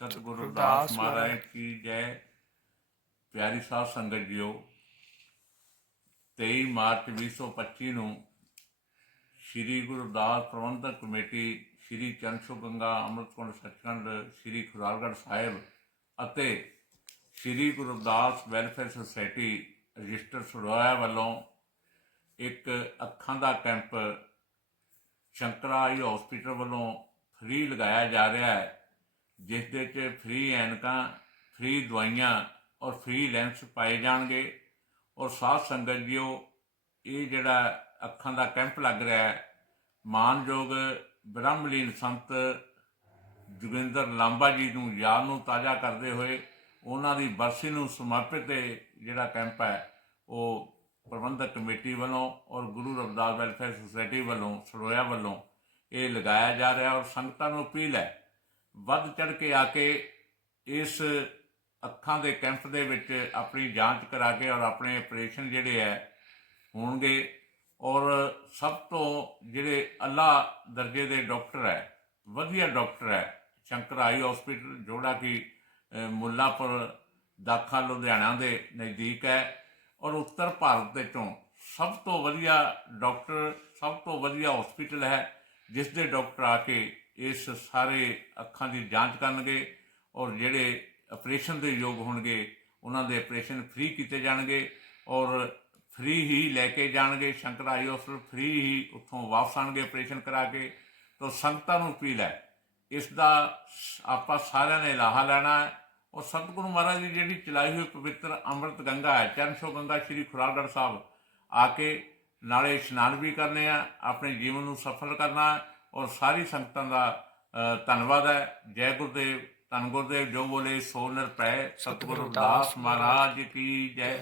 ਰਵਿਦਾਸ ਮਹਾਰਾਜ ਕੀ ਜੈ। ਪਿਆਰੀ ਸਾਧ ਸੰਗਤ ਜੀਓ 23 ਮਾਰਚ 2025 ਨੂੰ ਸ੍ਰੀ ਗੁਰੂ ਰਵਿਦਾਸ ਪ੍ਰਬੰਧਕ ਕਮੇਟੀ ਸ੍ਰੀ ਚੰਨਸ਼ੋ ਗੰਗਾ ਅੰਮ੍ਰਿਤਕੁੰਡ ਸੱਚਖੰਡ ਸ੍ਰੀ ਖੁਰਾਲਗੜ੍ਹ ਸਾਹਿਬ ਅਤੇ Shri Guru Ravidas welfare society register ਸੁੜਵਾਇਆ ਵੱਲੋਂ ਇੱਕ ਅੱਖਾਂ ਦਾ ਕੈਂਪ ਸ਼ੰਕਰਾ ਆਈ ਹਸਪੀਟਲ ਵੱਲੋਂ ਫ੍ਰੀ ਲਗਾਇਆ ਜਾ ਰਿਹਾ ਹੈ। ਜਿਸ ਦੇ ਚ ਫ੍ਰੀ ਐਨਕਾਂ ਫ੍ਰੀ ਦਵਾਈਆਂ ਔਰ ਫ੍ਰੀ ਲੈਂਸ ਪਾਏ ਜਾਣਗੇ। ਔਰ ਸਾਧ ਸੰਗਤ ਜੀਓ, ਇਹ ਜਿਹੜਾ ਅੱਖਾਂ ਦਾ ਕੈਂਪ ਲੱਗ ਰਿਹਾ ਹੈ, ਮਾਨਯੋਗ ਬ੍ਰਹਮਲੀਨ ਸੰਤ ਜੋਗਿੰਦਰ ਲਾਂਬਾ ਜੀ ਨੂੰ ਯਾਦ ਨੂੰ ਤਾਜ਼ਾ ਕਰਦੇ ਹੋਏ ਉਹਨਾਂ ਦੀ ਬਰਸੀ ਨੂੰ ਸਮਰਪਿਤ ਇਹ ਜਿਹੜਾ ਕੈਂਪ ਹੈ, ਉਹ ਪ੍ਰਬੰਧਕ ਕਮੇਟੀ ਵੱਲੋਂ ਔਰ ਗੁਰੂ ਰਵਿਦਾਸ ਵੈਲਫੇਅਰ ਸੁਸਾਇਟੀ ਵੱਲੋਂ, ਸਰੋਇਆ ਵੱਲੋਂ ਇਹ ਲਗਾਇਆ ਜਾ ਰਿਹਾ ਔਰ ਸੰਗਤਾਂ ਨੂੰ ਅਪੀਲ ਹੈ ਵੱਧ ਚੜ ਕੇ ਆ ਕੇ ਇਸ ਅੱਖਾਂ ਦੇ ਕੈਂਪ ਦੇ ਵਿੱਚ ਆਪਣੀ ਜਾਂਚ ਕਰਾ ਕੇ ਔਰ ਆਪਣੇ ਆਪਰੇਸ਼ਨ ਜਿਹੜੇ ਹੈ ਹੋਣਗੇ ਔਰ ਸਭ ਤੋਂ ਜਿਹੜੇ ਅੱਲਾ ਦਰਜੇ ਦੇ ਡਾਕਟਰ ਹੈ, ਵਧੀਆ ਡਾਕਟਰ ਹੈ, ਸ਼ੰਕਰ ਆਈ ਹਸਪੀਟਲ, ਜੋੜਾ ਕਿ ਮੁੱਲਾਪੁਰ, ਦਾਖਾ, ਲੁਧਿਆਣਾ ਦੇ ਨਜ਼ਦੀਕ ਹੈ ਔਰ ਉੱਤਰ ਭਾਰਤ ਦੇ ਚੋਂ ਸਭ ਤੋਂ ਵਧੀਆ ਡਾਕਟਰ, ਸਭ ਤੋਂ ਵਧੀਆ ਹਸਪੀਟਲ ਹੈ, ਜਿਸ ਦੇ ਡਾਕਟਰ ਆ ਕੇ ਇਸ ਸਾਰੇ ਅੱਖਾਂ ਦੀ ਜਾਂਚ ਕਰਨਗੇ ਔਰ ਜਿਹੜੇ ਆਪਰੇਸ਼ਨ ਦੇ ਯੋਗ ਹੋਣਗੇ, ਉਹਨਾਂ ਦੇ ਆਪਰੇਸ਼ਨ ਫ੍ਰੀ ਕੀਤੇ ਜਾਣਗੇ ਔਰ ਫ੍ਰੀ ਹੀ ਲੈ ਕੇ ਜਾਣਗੇ, ਸ਼ੰਕਰ ਆਈ ਹਸਪੀਟਲ ਫ੍ਰੀ ਹੀ ਉੱਥੋਂ ਵਾਪਸ ਆਣਗੇ ਆਪਰੇਸ਼ਨ ਕਰਾ ਕੇ। ਤਾਂ ਸੰਗਤਾਂ ਨੂੰ ਅਪੀਲ ਹੈ, ਇਸ ਦਾ ਸ- ਆਪਾਂ ਸਾਰਿਆਂ ਨੇ ਲਾਹਾ ਲੈਣਾ ਹੈ ਔਰ ਸਤਿਗੁਰੂ ਮਹਾਰਾਜ ਦੀ ਜਿਹੜੀ ਚਲਾਈ ਹੋਈ ਪਵਿੱਤਰ ਅੰਮ੍ਰਿਤ ਗੰਗਾ ਹੈ ਚਰਨਸ਼ੋ ਗੰਗਾ ਸ੍ਰੀ ਖੁਰਾਲਗੜ੍ਹ ਸਾਹਿਬ ਆ ਕੇ ਨਾਲੇ ਇਸ਼ਨਾਨ ਵੀ ਕਰਨੇ ਆ, ਆਪਣੇ ਜੀਵਨ ਨੂੰ ਸਫਲ ਕਰਨਾ ਹੈ। ਔਰ ਸਾਰੀ ਸੰਗਤਾਂ ਦਾ ਧੰਨਵਾਦ ਹੈ। ਜੈ ਗੁਰਦੇਵ ਧੰਨ ਗੁਰਦੇਵ ਜੋ ਬੋਲੇ ਸੋ ਨਿਰਭੈ ਸਤਿਗੁਰੂ ਦਾਸ ਮਹਾਰਾਜ ਕੀ ਜੈ।